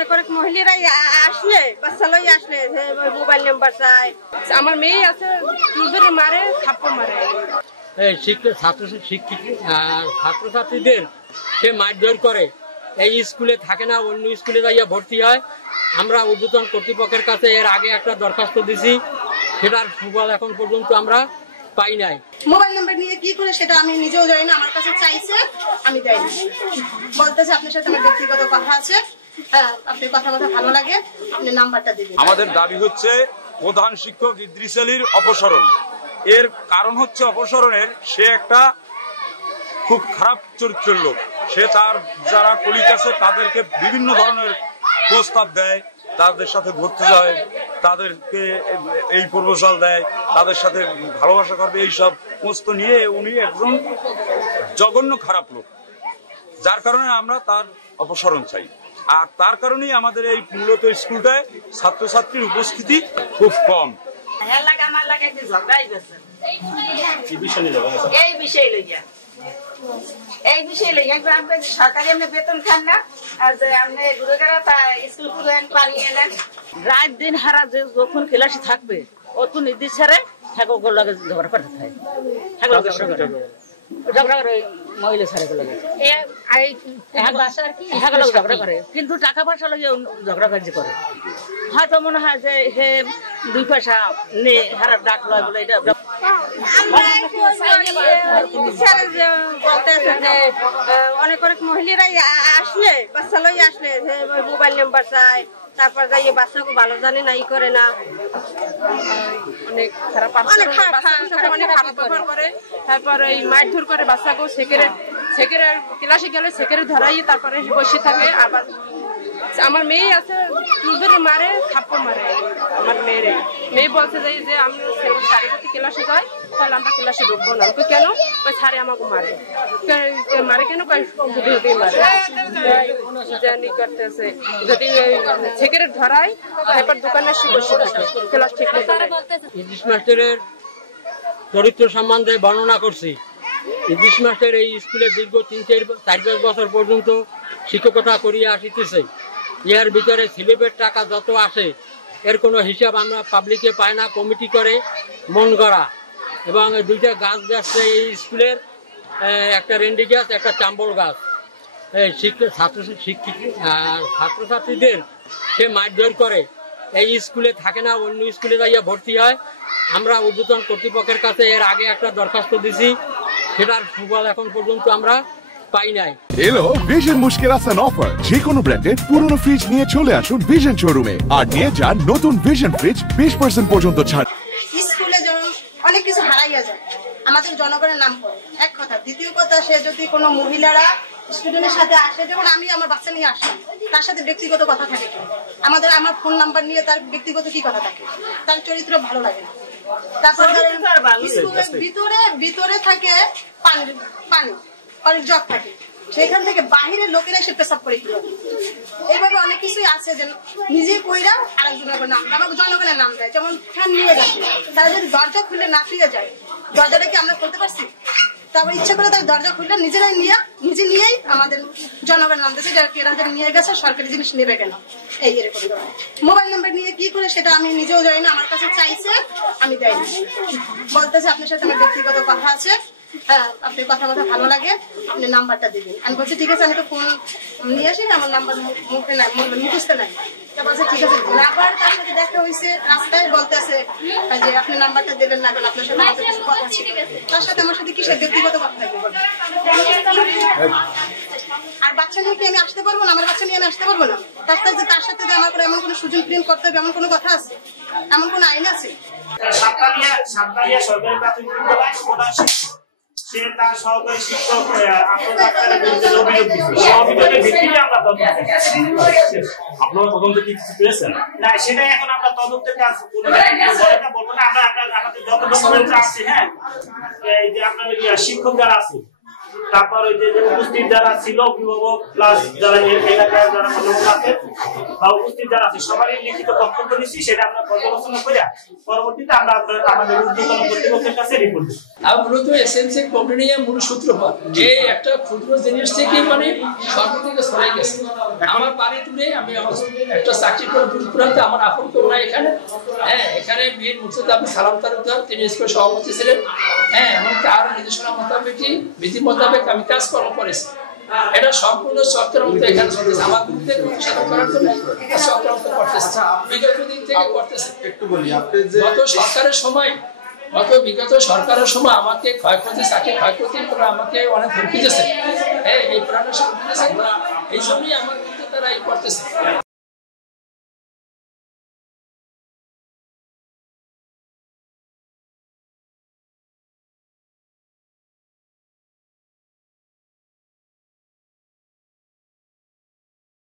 অনেক অনেক মহিলারাই আসলে বাচ্চা লই আসলে মোবাইল নাম্বার চায়। আমার মেয়ে আছে চুলধরে মারে, থাপ্পড় মারে। ছাত্রছাত্রীদের সে মারধর করে, এই স্কুলে থাকে না, অন্য স্কুলে যাইয়া ভর্তি হয়। আমরা ঊর্ধ্বতন কর্তৃপক্ষের কাছে এর আগে একটা দরখাস্ত দিছি, সেটার সুফল এখন পর্যন্ত আমরা পাই নাই। মোবাইল নাম্বার নিয়ে কি করে সেটা আমি নিজেও জানি না, আমার কাছে চাইছে আমি দেয়নি। বলতেছে আপনার সাথে আমার ব্যক্তিগত কথা আছে, আপনি কথা ভালো লাগে, আপনি নাম্বারটা দিবেন। আমাদের দাবি হচ্ছে প্রধান শিক্ষক ইদ্রিস আলীর অপসারণ। এর কারণ হচ্ছে অপসারণের, সে একটা খুব খারাপ চরিত্রের লোক। সে তার যারা কলিগ আছে তাদেরকে বিভিন্ন ধরনের প্রস্তাব দেয়, তাদের সাথে ঘুরতে যায়, তাদেরকে এই প্রপোজাল দেয়, তাদের সাথে ভালোবাসা করবে, এইসব সমস্ত নিয়ে উনি একজন জঘন্য খারাপ লোক, যার কারণে আমরা তার অপসারণ চাই। আর তার কারণেই আমাদের এই মূলত স্কুলটায় ছাত্রছাত্রীর উপস্থিতি খুব কম। এই বিষয়ে সরকারি আপনি বেতন খান না, আর যে আপনি ঘুরে স্কুল পানি এলেন। রাত দিন হারা যে যখন ক্লাসে থাকবে অত নির্দিষ্ট ছাড়ে ঠাকুর লাগে ঝগড়া করতে থাকে, ঝগড়া করে মহিলা ছাড়ে ঝগড়া করে, কিন্তু টাকা পয়সা লাগে ঝগড়া কাজ করে। হয়তো মনে হয় যে হে 2 পয়সা নে হারা ডাক লয় বলে এটা অনেক অনেক মহিলারাই আসলে বাচ্চা লই আসলে মোবাইল নাম্বার চায়, তারপর যাই বাচ্চাকে ভালো জানে না, ই করে না, অনেক খারাপ ব্যবহার করে। তারপর এই মারধর করে বাচ্চাকে, সেকেরে ক্লাসে গেলে সেকেরে ধরাই তারপরে বসে থাকে। আবার আমার মেয়ে আছে চুলধরে মারে, থাপ্পড় মারে। আমার মেয়ে বলছে যে আমরা সাড়ে যদি ক্লাসে যাই তাহলে আমরা ক্লাসে ঢুকবো না। কেন? ওই সারে আমাকে মারে। মারে কেন? মারে জানি করতেছে। যদি সেকেরে ধরাই তারপর দোকানে বসে থাকে, ক্লাস ঠিক মতো। ইদ্রিস মাস্টারের চরিত্র সম্বন্ধে বর্ণনা করছি। ইদ্রিস মাস্টার এই স্কুলে দীর্ঘ 3-4 বছর পর্যন্ত শিক্ষকতা করিয়া আসিতেছে। এর ভিতরে স্লিপের টাকা যত আসে এর কোনো হিসাব আমরা পাবলিকে পাই না। কমিটি করে মন গড়া এবং 2টা গাছ গাছছে এই স্কুলের, একটা রেন্ডি গাছ, একটা চাম্বল গাছ। ছাত্রছাত্রীদের সে মারধর করে, এই স্কুলে থাকে না, অন্য স্কুলে যাইয়া ভর্তি হয়। আমরা ঊর্ধ্বতন কর্তৃপক্ষের কাছে এর আগে একটা দরখাস্ত দিছি, সেটার সুফল এখন পর্যন্ত আমরা পাই নাই। এলো ভিশন মুশকিল আসান অফার। যে কোনো ব্র্যান্ডের পুরনো ফ্রিজ নিয়ে চলে আসুন ভিশন শোরুমে আর নিয়ে যান নতুন ভিশন ফ্রিজ 20% পর্যন্ত ছাড়। স্কুলে যেমন অনেক কিছু হারাইয়া যায়, আমাদের জনগণের নাম করে এক কথা। দ্বিতীয় কথা, সে যদি কোনো মহিলারা স্টুডেন্টের সাথে আসে, যেমন আমি আমার বাচ্চা নিয়ে আসলাম, তার সাথে ব্যক্তিগত কথা থাকে, আমার ফোন নাম্বার নিয়ে তার ব্যক্তিগত কি কথা থাকে, তার চরিত্র ভালো লাগে না। তারপর স্কুলের ভিতরে থাকে পানির জগ থাকে, সেখান থেকে বাহিরের লোকেরা এসে পেশাব করে দিল। এইভাবে অনেক কিছুই আছে যে নিজে কইরা আরেকজনের নাম, আমাকে জনগণের নাম দেয়। যেমন ফ্যান নিয়ে গেছে, তারা যদি দরজা খুলে না ফিরে যায়, দরজাটা কি আমরা খুলতে পারছি? তারপর ইচ্ছা করে তার দরজা খুললে নিজে নিয়েই আমাদের জনগণের নাম দিয়েছে, এরা যারা নিয়ে গেছে সরকারি জিনিস নেবে কেন, এই এরকম। মোবাইল নাম্বার নিয়ে কি করে সেটা আমি নিজেও জানি না, আমার কাছে চাইছে আমি দেয়নি। বলতেছে আপনার সাথে আমার ব্যক্তিগত কথা আছে, আপনি কথা ভালো লাগে, আপনি নাম্বারটা দিবেন। আমি বলছি ঠিক আছে, আমি তো ফোন নিয়ে আসি, আমার নাম্বার মুখে নাই, মুখস্থ নাই। বলছে ঠিক আছে। আবার তার সাথে দেখা হয়েছে রাস্তায়, বলতেছে যে আপনি নাম্বারটা দেবেন না, আপনার সাথে আমাদের কিছু কথা আছে। তার সাথে আমার সাথে কিসের ব্যক্তিগত কথা থাকবে? আর বাচ্চা নিয়ে কি আমি আসতে পারবো না? আমার বাচ্চা নিয়ে আমি আসতে পারবো না? তার সাথে যে আমার এমন কোনো সুযোগ প্রিন্ট করতে হবে এমন কোনো কথা আছে? এমন কোন আইন আছে? সরকারি প্রাথমিক বিদ্যালয় সে তার সহকারী শিক্ষক আপনারা তদন্ত কি কিছু পেয়েছেন? না, সেটাই এখন আমরা তদন্তের কাজ বলবো না। আমরা আমাদের যত ডকুমেন্ট আছে, হ্যাঁ, এই যে আপনার শিক্ষক যারা আছে তারপর ওই যে উপস্থিত যারা ছিল অভিভাবক প্লাস যারা এলাকার যারা মনোভাব আছে বা উপস্থিত যারা আছে সবারই লিখিত বক্তব্য দিচ্ছি, সেটা আমরা পর্যালোচনা করে পরবর্তীতে আমরা আমাদের ঊর্ধ্বতন কর্তৃপক্ষের কাছে রিপোর্ট দিই। আর মূলত এসএমসি কমিউনিটি মূল সূত্রপাত যে একটা ক্ষুদ্র জিনিস থেকে মানে সর্বদিকে ছড়াই গেছে। আমার বাড়ি দূরে, আমি একটা চাকরি করে দূর প্রান্তে, আমার আপন কেউ নাই এখানে। হ্যাঁ, এখানে বীর মুর্তজা আব্দুল সালাম তালুকদার, তিনি স্কুল সভাপতি ছিলেন। হ্যাঁ, এবং তার নির্দেশনা মোতাবেক বিধি মোতাবেক আমি কাজকর্ম করেছি। এটা সম্পূর্ণ চক্রান্ত এখানে চলতেছে। আমার বিরুদ্ধে প্রতিষ্ঠা করার জন্য চক্রান্ত করতেছে, বিগত দিন থেকে করতেছে। গত সরকারের সময় আমাকে ক্ষয়ক্ষতি, চাকরি ক্ষয়ক্ষতি করে আমাকে অনেক হুমকি দিয়েছে। এই প্রাণের এই জন্যই আমার বিরুদ্ধে তারা এই করতেছে।